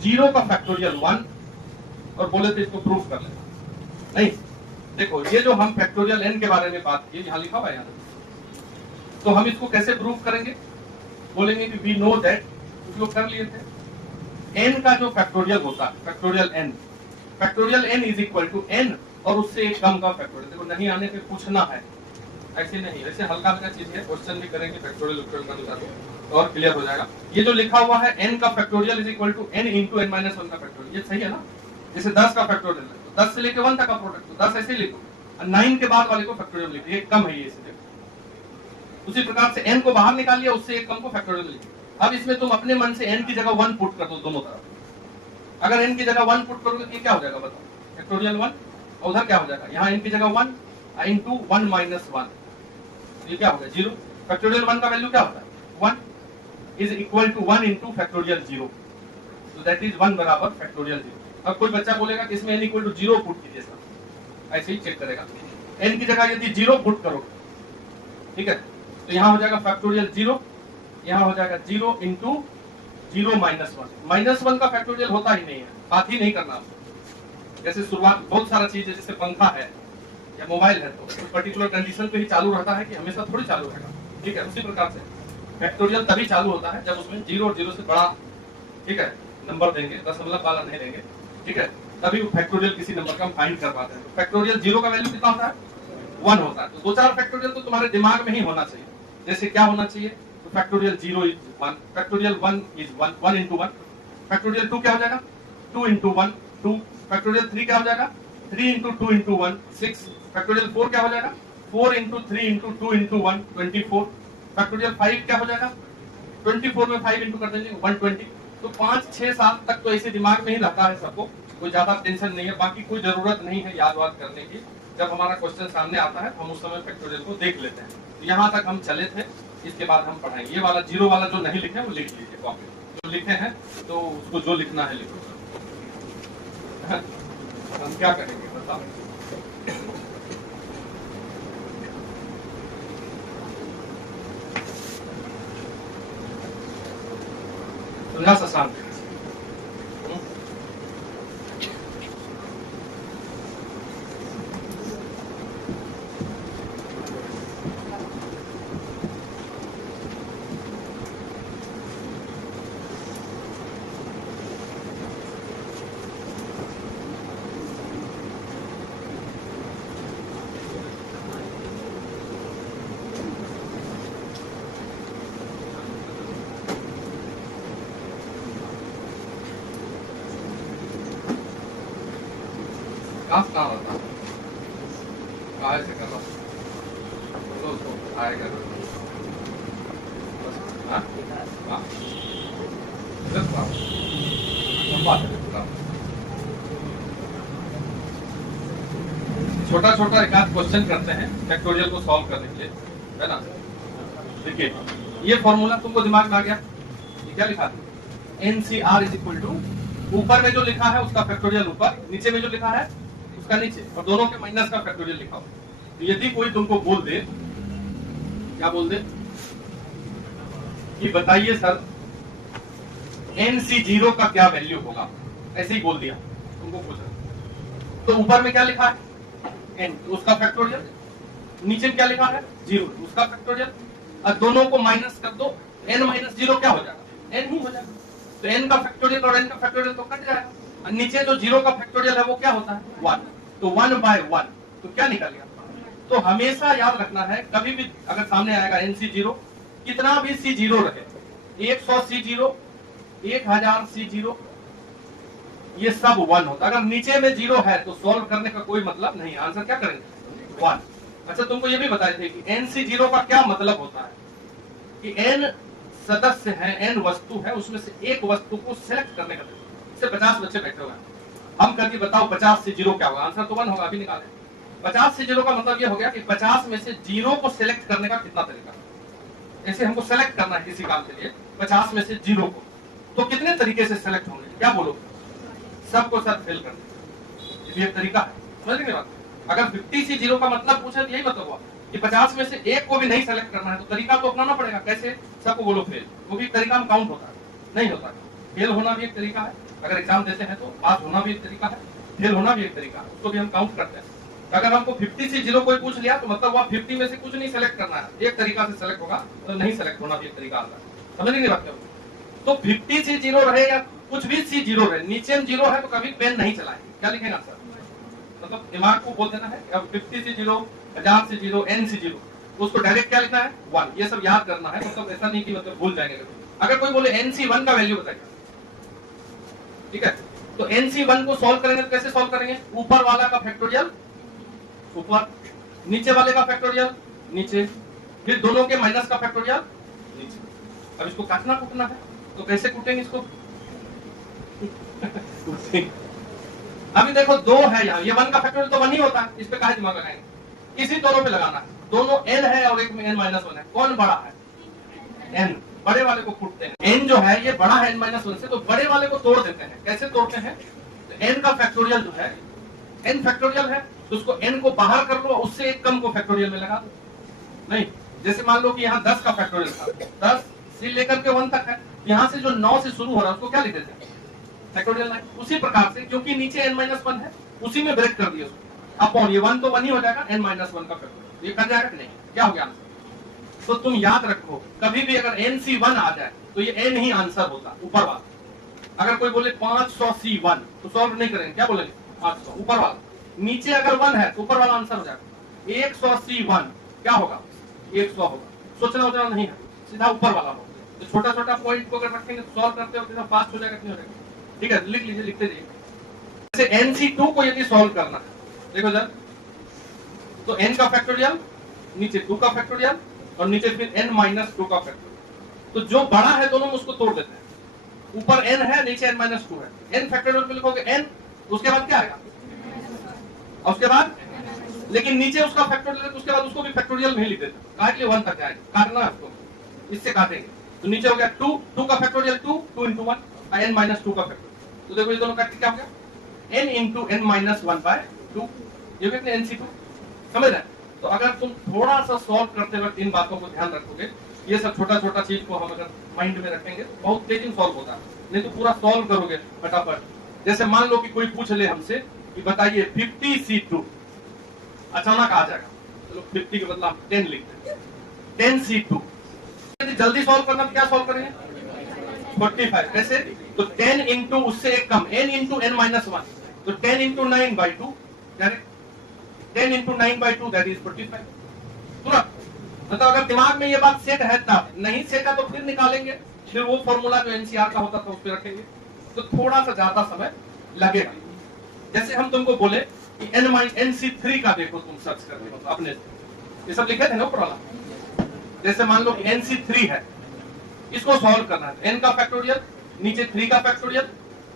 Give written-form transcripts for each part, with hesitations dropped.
Zero का factorial 1 और बोले थे इसको प्रूफ कर लेना। नहीं, देखो ये जो हम फैक्टोरियल n के बारे में बात की, यहाँ लिखा हुआ है यहाँ, तो हम इसको कैसे प्रूफ करेंगे? बोलेंगे कि वी नो दैट, उपयोग कर लिए थे, n का जो फैक्टोरियल होता है, factorial n is equal to n और उससे एक कम का फैक्टोरियल। देखो नहीं आने पे पूछना है, ऐसे नहीं, ऐसे हल्का हल्का चीज है, क्वेश्चन भी करेंगे फैक्टोरियल तो और क्लियर हो जाएगा। ये जो लिखा हुआ है n का factorial is equal to n into n minus 1 का फैक्टोरियल, ये सही है ना? जैसे 10 का फैक्टोरियल है तो 10 से लेके 1 तक का प्रोडक्ट, तो 10 ऐसे ही लिखो और 9 के बाद वाले को फैक्टोरियल लिखो, ये कम है ये इससे। उसी प्रकार से n को बाहर निकाल लिया, उससे एक कम को फैक्टोरियल लिखो। अब इसमें तुम अपने मन से n की जगह 1 पुट कर दो दोनों तरफ। अगर n की जगह 1 पुट करोगे तो ये क्या हो जाएगा बताओ? फैक्टोरियल 1, और उधर क्या हो जाएगा? यहाँ n की जगह 1 इंटू 1 माइनस 1, ये क्या हो गया? 0। फैक्टोरियल 1 का वैल्यू क्या होता है? 1 is equal to 1 into factorial 0, so that is 1 बराबर फैक्टोरियल 0। अब कोई बच्चा बोलेगा कि इसमें n इक्वल टू 0 पुट कीजिए सर, ऐसे ही चेक करेगा। n की जगह यदि 0 पुट करोगे, ठीक है, तो यहाँ हो जाएगा फैक्टोरियल 0, यहाँ हो जाएगा 0 इंटू 0 माइनस 1। माइनस 1 का फैक्टोरियल होता ही नहीं है, बात ही नहीं करना आपको। जैसे शुरुआत बहुत सारा चीज है, जैसे पंखा है या मोबाइल है, तो पर्टिकुलर कंडीशन पे ही चालू रहता है कि हमेशा थोड़ी चालू रहेगा, ठीक है। उसी प्रकार से फैक्टोरियल तभी चालू होता है जब उसमें 0 और 0 से बड़ा, ठीक है, नंबर देंगे, दशमलव वाला नहीं देंगे, ठीक है, तभी फैक्टोरियल किसी नंबर का हम फाइंड कर पाते हैं। तो फैक्टोरियल 0 का वैल्यू कितना होता है? 1 होता है। तो दो चार फैक्टोरियल तो तुम्हारे दिमाग में ही होना चाहिए। जैसे क्या होना चाहिए? तो factorial 0 is 1, factorial 1 is 1 into 1, factorial 2 क्या हो जाएगा? 2 इंटू 1 2, फैक्टोरियल 3 क्या हो जाएगा? 3 इंटू 2 इंटू 1 6, फैक्टोरियल 4 क्या हो जाएगा? 4 इंटू 3 इंटू 2 इंटू 1 24, फैक्टोरियल 5 क्या हो जाएगा? 24 में 5 इंटू कर देंगे 120। तो 5 6 7 तक तो ऐसे दिमाग में ही रहता है सबको, कोई ज्यादा टेंशन नहीं है, बाकी कोई जरूरत नहीं है याद वाद करने की। जब हमारा क्वेश्चन सामने आता है हम उस समय फैक्टोरियल को देख लेते हैं। तो यहाँ तक हम चले थे, इसके बाद हम पढ़ाएंगे। ये वाला 0 वाला जो नहीं लिखे वो लिख लीजिए कॉपी, जो लिखे हैं तो उसको जो लिखना है लिखो। हम क्या करेंगे बताओ? थोड़ा सा शांत कहाँ रहता है? कहाँ से कर रहा तो उसको आएगा बस। हाँ हाँ बस बात छोटा छोटा एक आध क्वेश्चन करते हैं फैक्टोरियल को सॉल्व करने के लिए, है ना? देखिए ये फॉर्मूला तुमको दिमाग में आ गया? ये क्या लिखा है? NCR इज इक्वल टू, ऊपर में जो लिखा है उसका फैक्टोरियल ऊपर, नीचे में जो लिखा है उसका नीचे, और दोनों के माइनस का फैक्टोरियल लिखा हो। तो यदि कोई तुमको बोल दे, क्या बोल दे कि बताइए सर NC0 का क्या वैल्यू होगा, ऐसे ही बोल दिया तुमको पूछा, तो ऊपर में क्या लिखा है? n, उसका फैक्टोरियल, नीचे में क्या लिखा है? 0, उसका फैक्टोरियल, और दोनों को माइनस कर दो, n माइनस 0 क्या हो जाएगा? n ही हो जाएगा। तो n का फैक्टोरियल और n का फैक्टोरियल तो कट जाएगा, और नीचे जो 0 का फैक्टोरियल है वो क्या होता है? 1, तो 1/1, तो क्या निकल गया? तो हमेशा याद रखना है, कभी भी अगर सामने आएगा NC0, कितना भी C0 रहे, 100 C0, 1000 C0, ये सब 1 होता है। अगर नीचे में 0 है तो सॉल्व करने का कोई मतलब नहीं, आंसर क्या करेंगे? 1। अच्छा तुमको ये भी बताए थे कि NC0 का क्या मतलब होता है कि n सदस्य है, n वस्तु है, उसमें से एक वस्तु को सिलेक्ट करने का। इससे 50 बच्चे बैठे हुए हैं, हम करके बताओ 50 से 0 क्या होगा? आंसर तो 1 होगा, अभी निकाले। 50 से 0 का मतलब ये हो गया कि 50 में से 0 को सिलेक्ट करने का कितना तरीका है। ऐसे हमको सिलेक्ट करना है किसी काम के लिए 50 में से 0 को, तो कितने तरीके से सिलेक्ट होंगे? क्या बोलो? सबको सब फेल कर देंगे, ये तरीका है, समझ गए बात? अगर 50 से 0 का मतलब पूछे तो यही मतलब हुआ कि 50 में से एक को भी नहीं सेलेक्ट करना है, तो तरीका तो अपनाना पड़ेगा। कैसे? सबको बोलो फेल, वो भी तरीका में काउंट होता है? नहीं होता। फेल होना भी एक तरीका है, अगर एग्जाम देते हैं तो पास होना भी एक तरीका है, फेल होना भी एक तरीका है, उसको भी हम काउंट करते हैं। अगर हमको 50 से 0 कोई पूछ लिया तो मतलब वह 50 में से कुछ नहीं सेलेक्ट करना है, एक तरीका से सेलेक्ट होगा तो नहीं सेलेक्ट होना भी एक तरीका आता है। समझ नहीं बात क्या? तो 50 से 0 रहे या कुछ भी सी 0 रहे, नीचे में 0 है तो कभी पेन नहीं चलाएंगे। क्या लिखेंगे आंसर? मतलब दिमाग को बोल देना है अब 50 से 0, 1000 से 0, n से 0, तो उसको डायरेक्ट क्या लिखना है? 1। ये सब याद करना है, मतलब ऐसा नहीं कि मतलब भूल जाएंगे। अगर कोई बोले NC1 का वैल्यू बताइए, ठीक है, तो NC1 को सॉल्व करेंगे तो कैसे सॉल्व करेंगे? ऊपर वाला का फैक्टोरियल ऊपर, नीचे वाले का फैक्टोरियल नीचे, फिर दोनों के माइनस का फैक्टोरियल नीचे। अब इसको काटना कूटना है तो कैसे कूटेंगे इसको? अभी देखो 2 है यहाँ, ये 1 का फैक्टोरियल तो 1 ही होता है, इस पे काहे दिमाग लगाएंगे? इसी दोनों पे लगाना है। दोनों n है और एक में n-1 है, कौन बड़ा है? n, बड़े वाले को कूटते हैं। n जो है ये बड़ा है n-1 से, तो बड़े वाले को तोड़ देते हैं। कैसे तोड़ते हैं? तो n का फैक्टोरियल जो है, n फैक्टोरियल है तो उसको n को बाहर कर लो, उससे एक कम को फैक्टोरियल में लगा दो। नहीं, जैसे मान लो कि यहाँ 10 का फैक्टोरियल था, 10 से लेकर के 1 तक है, यहाँ से जो 9 से शुरू हो रहा है उसको क्या लिख देते हैं? फैक्टोरियल 9। उसी प्रकार से क्योंकि नीचे n-1 है, उसी में ब्रेक कर दिया उसको, अपॉन ये 1 तो 1 ही हो जाएगा, n-1 का फैक्टोरियल, ये कर जाएगा कि नहीं? क्या हो गया आंसर? तो तुम याद रखो, कभी भी अगर NC1 आ जाए तो ये n ही आंसर होता, ऊपर वाला। अगर कोई बोले 500C1 तो सॉल्व नहीं करेंगे, क्या बोलेंगे? 500 ऊपर वाला। नीचे अगर 1 है तो ऊपर वाला आंसर हो जाएगा। 100C1 क्या होगा? 100 होगा। सोचना वोचना नहीं है, सीधा ऊपर वाला होगा। तो छोटा छोटा पॉइंट को अगर रखेंगे तो सॉल्व करते हो फास्ट हो जाएगा, नहीं हो जाएगा? ठीक है, लिख लीजिए, लिखते जाइए। जैसे NC2 को यदि सॉल्व करना है, देखो जरा, तो n का फैक्टोरियल नीचे 2 का फैक्टोरियल और नीचे फिर n-2 का फैक्टोरियल। तो जो बड़ा है दोनों में उसको तोड़ देते हैं। ऊपर n है, नीचे n-2 है। n फैक्टोरियल पे लिखोगे n, उसके बाद क्या आएगा? और उसके बाद, लेकिन नीचे उसका फैक्टोरियल है तो उसके बाद उसको भी फैक्टोरियल में ही लिख देते हैं, काट लिए 1 तक जाएगा, काटना है उसको, इससे काटेंगे। तो नीचे हो गया 2 का फैक्टोरियल 2 into 1 n-2 का फैक्टोरियल। तो देखो ये दोनों काट के क्या हो गया? n into n-1/2, ये भी NC2। समझ रहे? तो अगर तुम थोड़ा सा सॉल्व करते वक्त इन बातों को ध्यान रखोगे, ये सब छोटा छोटा चीज को हम अगर माइंड में रखेंगे तो बहुत तेजी सॉल्व होता है। नहीं तो पूरा सॉल्व करोगे फटाफट। जैसे मान लो कि कोई पूछ ले हमसे कि बताइए 50C2, अचानक आ जाएगा, चलो 50 के बदला 10 लिखते हैं, 10C2। यदि जल्दी सॉल्व करना तो क्या सॉल्व करेंगे? 45। कैसे? तो 10 इंटू उससे एक कम, n इंटू n-1, तो 10 इंटू 9/2, 10 इंटू 9/2 दैट इज 45। तुरंत, मतलब अगर दिमाग में ये बात सेट है तब, नहीं सेट है तो फिर निकालेंगे, फिर वो फॉर्मूला जो NCR का होता था उस पर रखेंगे, तो थोड़ा सा ज्यादा समय लगेगा। जैसे हम तुमको बोले कि NC3 का देखो, तुम सर्च करके हो अपने, ये सब लिखे थे ना ऊपर वाला। जैसे मान लो कि NC3 है, इसको सॉल्व करना है। n का फैक्टोरियल नीचे 3 का फैक्टोरियल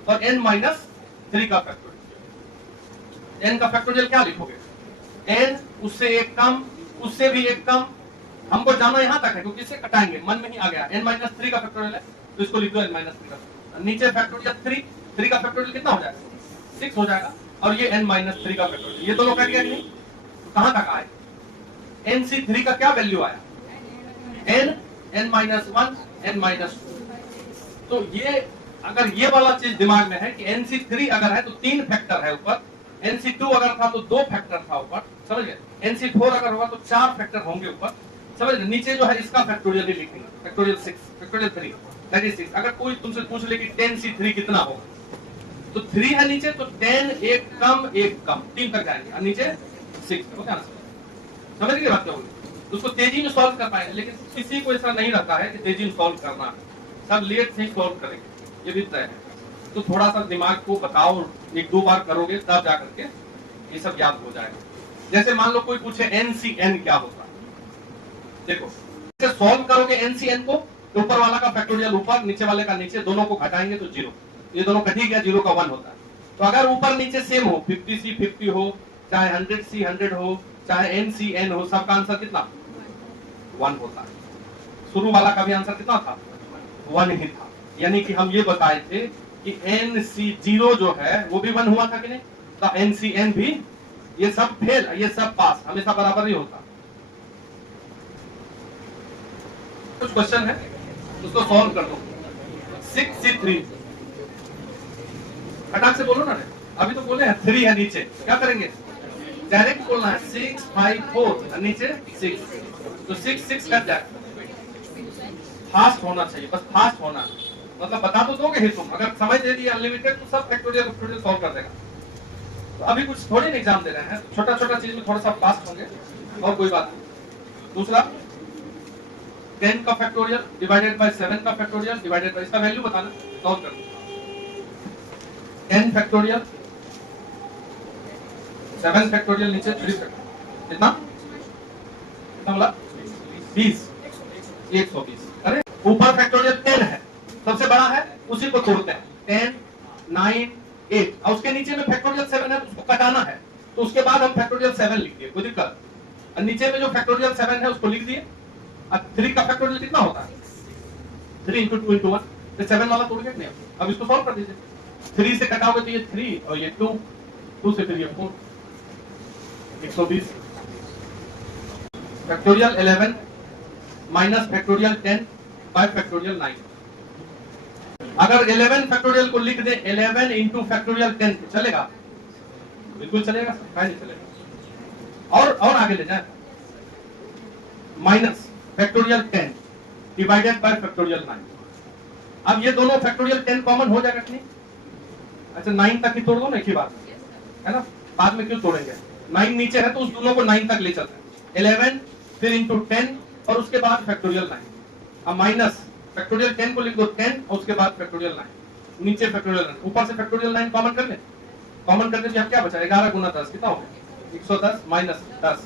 और n-3 का फैक्टोरियल। n का फैक्टोरियल क्या लिखोगे? n उससे एक कम, उससे भी एक कम, हमको जाना यहां तक है क्योंकि इससे कटाएंगे, मन में ही आ गया। n-3 का फैक्टोरियल है तो इसको लिख दो n-3 का। नीचे फैक्टोरियल 3 का फैक्टोरियल कितना हो जाएगा? 6 हो जाएगा, और ये n-3 का फैक्टोरियल, ये दोनों कट गया नहीं? तो कहां तक आए? NC3 का क्या वैल्यू आया? n, n-1, n-2। तो ये अगर ये वाला चीज दिमाग में है कि NC3 अगर है तो 3 फैक्टर है ऊपर, NC2 अगर था तो 2 फैक्टर था ऊपर, समझ गए? NC4 अगर होगा तो 4 फैक्टर होंगे ऊपर, समझ गए? नीचे जो है इसका फैक्टोरियल ही लिखेंगे, फैक्टोरियल 6, फैक्टोरियल 3 दैट इज 6। अगर कोई तुमसे पूछ ले कि 10C3 कितना होगा, तो 3 है नीचे, तो 10 एक कम 3 तक जाएंगे, और नीचे 6 तक। क्या समझ गए बात क्या होगी? उसको तेजी में सॉल्व कर पाएंगे, लेकिन किसी को ऐसा नहीं रहता है कि तेजी में सॉल्व करना है, सब लेट से ही सॉल्व करेंगे, ये भी तय है। तो थोड़ा सा दिमाग को बताओ, 1-2 बार करोगे तब जा करके ये सब याद हो जाएगा। जैसे मान लो कोई पूछे NCN क्या होता है, देखो जैसे सॉल्व करोगे NCN को, तो ऊपर वाला का फैक्टोरियल ऊपर, नीचे वाले का नीचे, दोनों को घटाएंगे तो 0, ये दोनों कट ही गया, 0 का 1 होता है। तो अगर ऊपर नीचे सेम हो, 50C 50 हो, चाहे 100C 100 हो, चाहे NCN हो, सबका आंसर कितना? 1 होता है। शुरू वाला का भी आंसर कितना था? 1 ही था। यानी कि हम ये बताए थे कि NC0 जो है वो भी 1 हुआ था कि नहीं? तो NCN भी, ये सब फेल, ये सब पास, हमेशा बराबर नहीं होता। कुछ क्वेश्चन है उसको सॉल्व कर दो। 6C3 फटाक से बोलो ना रे। अभी तो बोले हैं 3 है नीचे, क्या करेंगे? डायरेक्ट बोलना है 6 5 4 नीचे 6, तो 6 6 कट जाएगा। फास्ट होना चाहिए, बस फास्ट होना, मतलब बता तो दोगे ही तुम, अगर समझ दे दिए अनलिमिटेड तो सब फैक्टोरियल सॉल्व कर देगा। तो अभी कुछ थोड़ी ना एग्जाम दे रहे हैं, छोटा छोटा चीज में थोड़ा सा फास्ट होंगे और कोई बात नहीं। दूसरा 10 का फैक्टोरियल डिवाइडेड बाय 7 का फैक्टोरियल डिवाइडेड बाय, इसका वैल्यू बताना, सॉल्व कर। 10 फैक्टोरियल 7 फैक्टोरियल नीचे 3 फैक्टोरियल, कितना कितना बोला? 20, 120। अरे ऊपर फैक्टोरियल 10 है, सबसे बड़ा है, उसी को तोड़ते हैं। 10 9 8 और उसके नीचे में फैक्टोरियल 7 है, तो उसको कटाना है, तो उसके बाद हम फैक्टोरियल 7 लिख दिए, कोई दिक्कत? और नीचे में जो फैक्टोरियल 7 है उसको लिख दिए। अब 3 का फैक्टोरियल कितना होता है? 3 into 2 into 1, तो 7 वाला तोड़ गया नहीं। अब इसको सॉल्व कर दीजिए। 3 से कटाओगे तो ये 3 और ये 2, 2 से फिर ये 4, 120। Factorial 11 minus factorial 10 bye factorial 9। अगर 11 फैक्टोरियल को लिख दे 11 इंटू फैक्टोरियल 10 चलेगा? बिल्कुल चलेगा, नहीं चलेगा। और आगे ले जाए, minus factorial 10 divided by factorial 9। अब ये दोनों फैक्टोरियल 10 कॉमन हो जाएगा कि नहीं? अच्छा 9 तक ही तोड़ दो ना एक ही बार, है ना, बाद में क्यों तोड़ेंगे? 9 नीचे है तो उस दोनों को 9 तक ले चलते हैं। 11 फिर इंटू 10 और उसके बाद फैक्टोरियल 9। अब माइनस फैक्टोरियल 10 को लिख दो 10 और उसके बाद फैक्टोरियल 9, नीचे फैक्टोरियल 9, ऊपर से फैक्टोरियल 9 कॉमन कर ले। कॉमन करने से क्या बचा? 11 गुना 10 कितना हो गया? 110 माइनस 10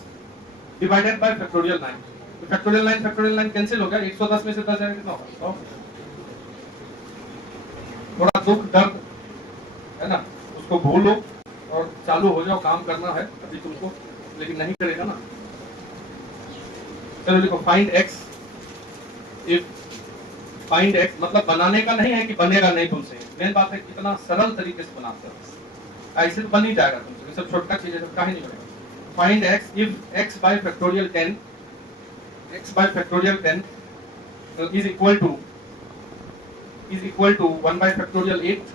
डिवाइडेड बाय फैक्टोरियल 9। तो फैक्टोरियल 9 कैंसिल हो गया, 110 में से 10 जाएगा कितना होगा? 100। थोड़ा दुख दर्द है ना, उसको भूलो और चालू हो जाओ, काम करना है अभी तुमको, लेकिन नहीं करेगा ना। चलो देखो, find x if, find x मतलब बनाने का नहीं है कि बनेगा नहीं तुमसे, मेन बात है कितना सरल तरीके से बनाते हो, ऐसे तो बन ही जाएगा तुमसे, सब छोटा चीज है, सब काहे नहीं बनेगा। Find x if x bye factorial 10, x by factorial 10 is equal to 1 by factorial 8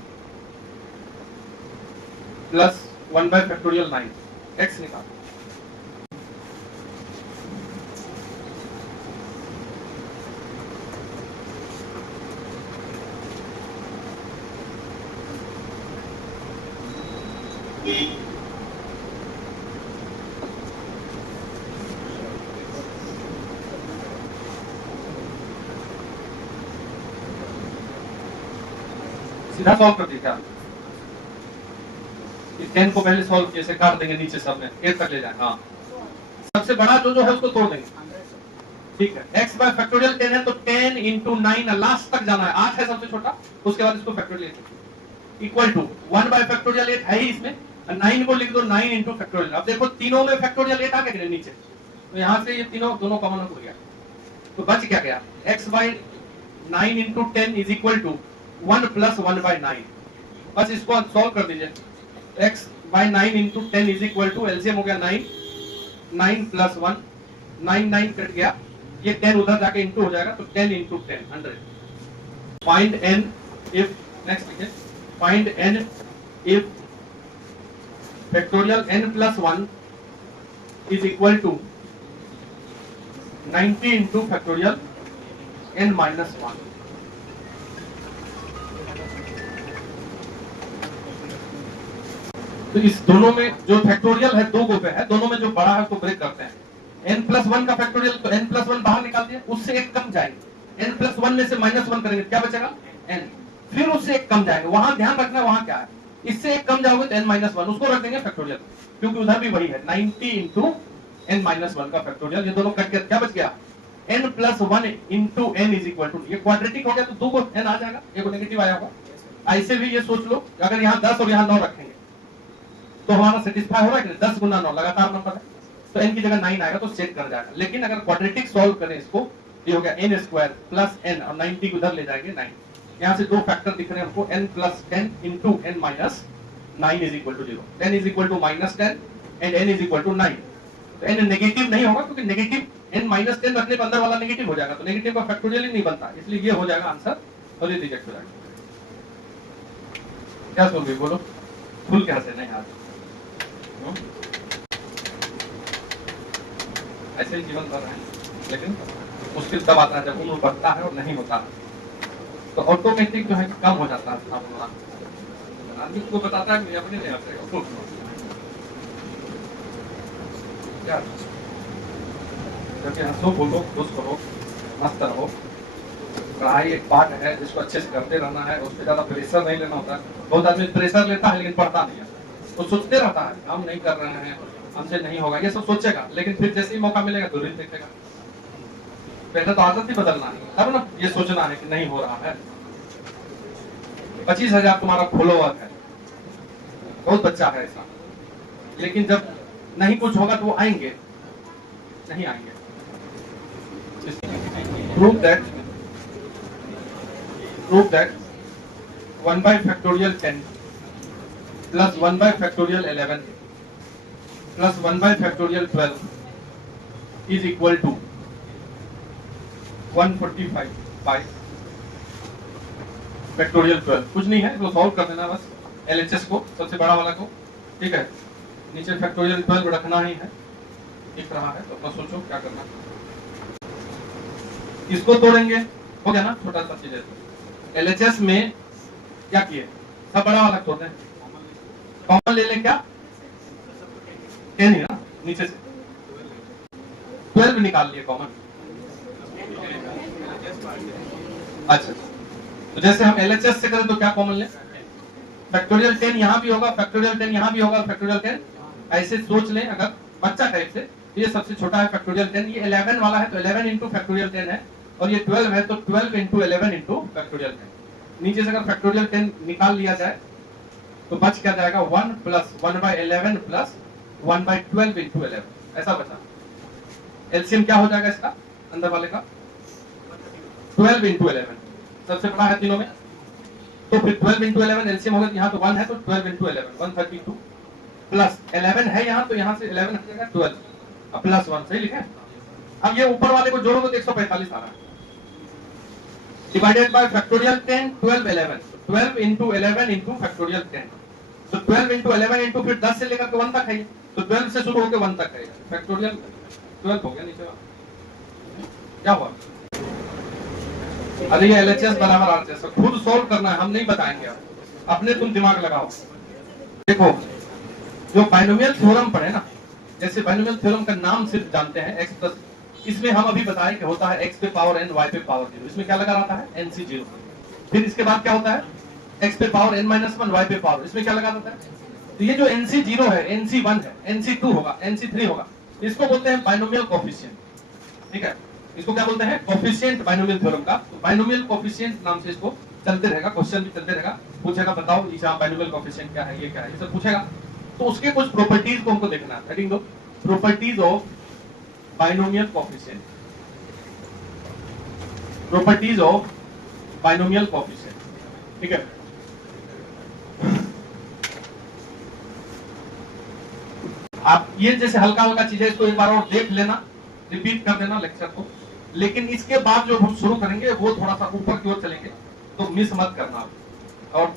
plus 1 by factorial 9। x निकाल। सीधा सॉल्व कर दिया क्या? 10 को पहले सॉल्व किए, काट देंगे नीचे सब में, 8 तक ले जाए। हाँ, सबसे बड़ा जो है उसको तोड़ देंगे, ठीक है। x बाय फैक्टोरियल 10 है तो 10 into 9 लास्ट तक जाना है, 8 है सबसे छोटा, उसके बाद इसको factorial equal to 1 by factorial 8 है ही इसमें, 9 को लिख दो 9 into फैक्टोरियल। अब देखो तीनों में फैक्टोरियल 8 आ गया नीचे, तो यहाँ से ये तीनों दोनों कॉमन हो गया, तो बच क्या गया? x by 9 into 10 is equal to 1 plus 1 by 9। बस इसको सॉल्व कर दीजिए। x by 9 into 10 is equal to, LCM हो गया 9, 9 प्लस 1, 9 9 कट गया, ये 10 उधर जाके इंटू हो जाएगा, तो 10 into 10 100। Find n if, next लिखिए, find n if factorial n plus 1 is equal to 90 into factorial n minus 1। तो इस दोनों में जो फैक्टोरियल है दो ग्रुप है, दोनों में जो बड़ा है उसको ब्रेक करते हैं। n प्लस 1 का फैक्टोरियल, तो n प्लस 1 बाहर निकाल दिया, उससे एक कम जाएंगे, n प्लस 1 में से माइनस 1 करेंगे, क्या बचेगा? n, फिर उससे एक कम जाएंगे, वहां ध्यान रखना वहां क्या है, इससे एक कम जाओगे तो n माइनस 1, उसको रख देंगे फैक्टोरियल, क्योंकि उधर भी वही है 90 इंटू n माइनस 1 का फैक्टोरियल, ये दोनों कट के क्या बच गया? n plus 1 into n is equal to, ये क्वाड्रेटिक हो गया तो 2 को n आ जाएगा, एक नेगेटिव आया होगा। ऐसे भी ये सोच लो, अगर यहाँ 10 और यहाँ 9 रखेंगे तो हमारा सेटिस्फाई हो रहा है कि 10 गुना 9 लगातार नंबर है, तो n की जगह 9 आएगा तो सेट कर जाएगा। लेकिन अगर क्वाड्रेटिक सॉल्व करें इसको, ये हो गया n स्क्वायर प्लस n और 90 को उधर ले जाएंगे 9, यहाँ से दो फैक्टर दिख रहे हैं हमको, n plus 10 into n minus 9 is equal to 0, 10 is equal to minus 10 and n is equal to 9। तो n नेगेटिव नहीं होगा, क्योंकि नेगेटिव n माइनस 10 रखने पर अंदर वाला नेगेटिव हो जाएगा, तो नेगेटिव का फैक्टोरियल ही नहीं बनता, इसलिए ये हो जाएगा आंसर और ये रिजेक्ट हो जाएगा। क्या सुन रही बोलो, खुल के हंसे नहीं आज। ऐसे ही जीवन भर रहे हैं, लेकिन मुश्किल तब आता है जब उम्र बढ़ता है और नहीं होता है, तो ऑटोमेटिक जो है कम हो जाता है स्थापना। आदमी को बताता है कि अपने नहीं हंसेगा क्या, जबकि हंसो, बोलो, खुश करो, मस्त रहो। पढ़ाई एक पार्ट है जिसको अच्छे से करते रहना है, उस पर ज्यादा प्रेशर नहीं लेना होता है। बहुत आदमी प्रेशर लेता है लेकिन पढ़ता नहीं है, वो सोचते रहता है हम नहीं कर रहे हैं, हमसे नहीं होगा, ये सब सोचेगा, लेकिन फिर जैसे ही मौका मिलेगा तो रील देखेगा। पहले तो आदत ही बदलना है, तब ना ये सोचना है कि नहीं हो रहा है। 25,000 तुम्हारा फॉलोअर है, बहुत बच्चा है ऐसा, लेकिन जब नहीं कुछ होगा तो वो आएंगे नहीं आएंगे। Prove that 1 by factorial 10 plus 1 by factorial 11 plus 1 by factorial 12 is equal to 145 factorial 12। कुछ नहीं है, तो सॉल्व कर देना बस LHS को, सबसे बड़ा वाला को, ठीक है। नीचे फैक्टोरियल 12 रखना ही है, दिख रहा है तो अपना सोचो क्या करना। इसको तोड़ेंगे, हो गया ना, छोटा सा चीज है। LHS में क्या किए, सब बड़ा वाला तोड़ते हैं, कॉमन ले लें क्या, 10 ही ना, नीचे से 12 निकाल लिए कॉमन। अच्छा, तो जैसे हम LHS से करें तो क्या कॉमन ले, फैक्टोरियल 10 यहाँ भी होगा, फैक्टोरियल 10 यहाँ भी होगा, फैक्टोरियल 10 ऐसे सोच लें अगर बच्चा टाइप से। ये सबसे छोटा है फैक्टोरियल 10, ये 11 वाला है तो 11 इंटू फैक्टोरियल 10 है, और ये 12 है तो 12 इंटू 11 इंटू फैक्टोरियल 10। नीचे से अगर फैक्टोरियल 10 निकाल लिया जाए तो बच क्या जाएगा, 1 प्लस 1/11 प्लस 1/12 इंटू 11, ऐसा बचा। एलसीएम क्या हो जाएगा इसका, अंदर वाले का 12 इंटू 11, सबसे बड़ा है तीनों में, तो फिर 12 इंटू 11 एलसीएम होगा, यहाँ तो 1 है तो 12 इंटू 11 132 प्लस 11 है यहाँ, तो यहाँ से 11 हट जाएगा 12 प्लस 1, सही लिखे। अब ये ऊपर वाले को जोड़ोगे तो 145 आ रहा है, divided by factorial 10 12 11, 12 into 11 into factorial 10, तो 12 इंटू 11 इंटू फिर 10 से लेकर के 1 तक है, तो 12 से शुरू होकर 1 तक है, फैक्टोरियल 12 हो गया नीचे वाला। क्या हुआ, अरे ये LHS बराबर RHS खुद सोल्व करना है, हम नहीं बताएंगे, अपने तुम दिमाग लगाओ। देखो जो बाइनोमियल थ्योरम पढ़े ना, जैसे बाइनोमियल थ्योरम का नाम सिर्फ जानते हैं x प्लस, इसमें हम अभी बताएं कि होता है x पे पावर n y पे पावर 0, इसमें क्या लगा रहता है nc 0। फिर इसके बाद क्या होता है x पे पावर n - 1 y पे पावर, इसमें क्या लगा रहता है, तो ये जो nc 0 है, nc 1 है, nc 2 होगा, nc 3 होगा, इसको बोलते हैं बाइनोमियल कोएफिशिएंट, ठीक है। इसको क्या बोलते हैं, कोएफिशिएंट बाइनोमियल थ्योरम का। बाइनोमियल कोएफिशिएंट नाम से इसको चलते रहेगा, क्वेश्चन भी चलते रहेगा, पूछेगा बताओ इसका बाइनोमियल कोएफिशिएंट क्या है, ये क्या है, ये सब पूछेगा। तो उसके कुछ प्रॉपर्टीज को हमको देखना है, हेडिंग दो, properties of binomial coefficient, properties of binomial coefficient, ठीक है। आप ये जैसे हल्का हल्का चीजें इसको एक बार और देख लेना, रिपीट कर देना लेक्चर को, लेकिन इसके बाद जो हम शुरू करेंगे वो थोड़ा सा ऊपर की ओर चलेंगे, तो मिस मत करना और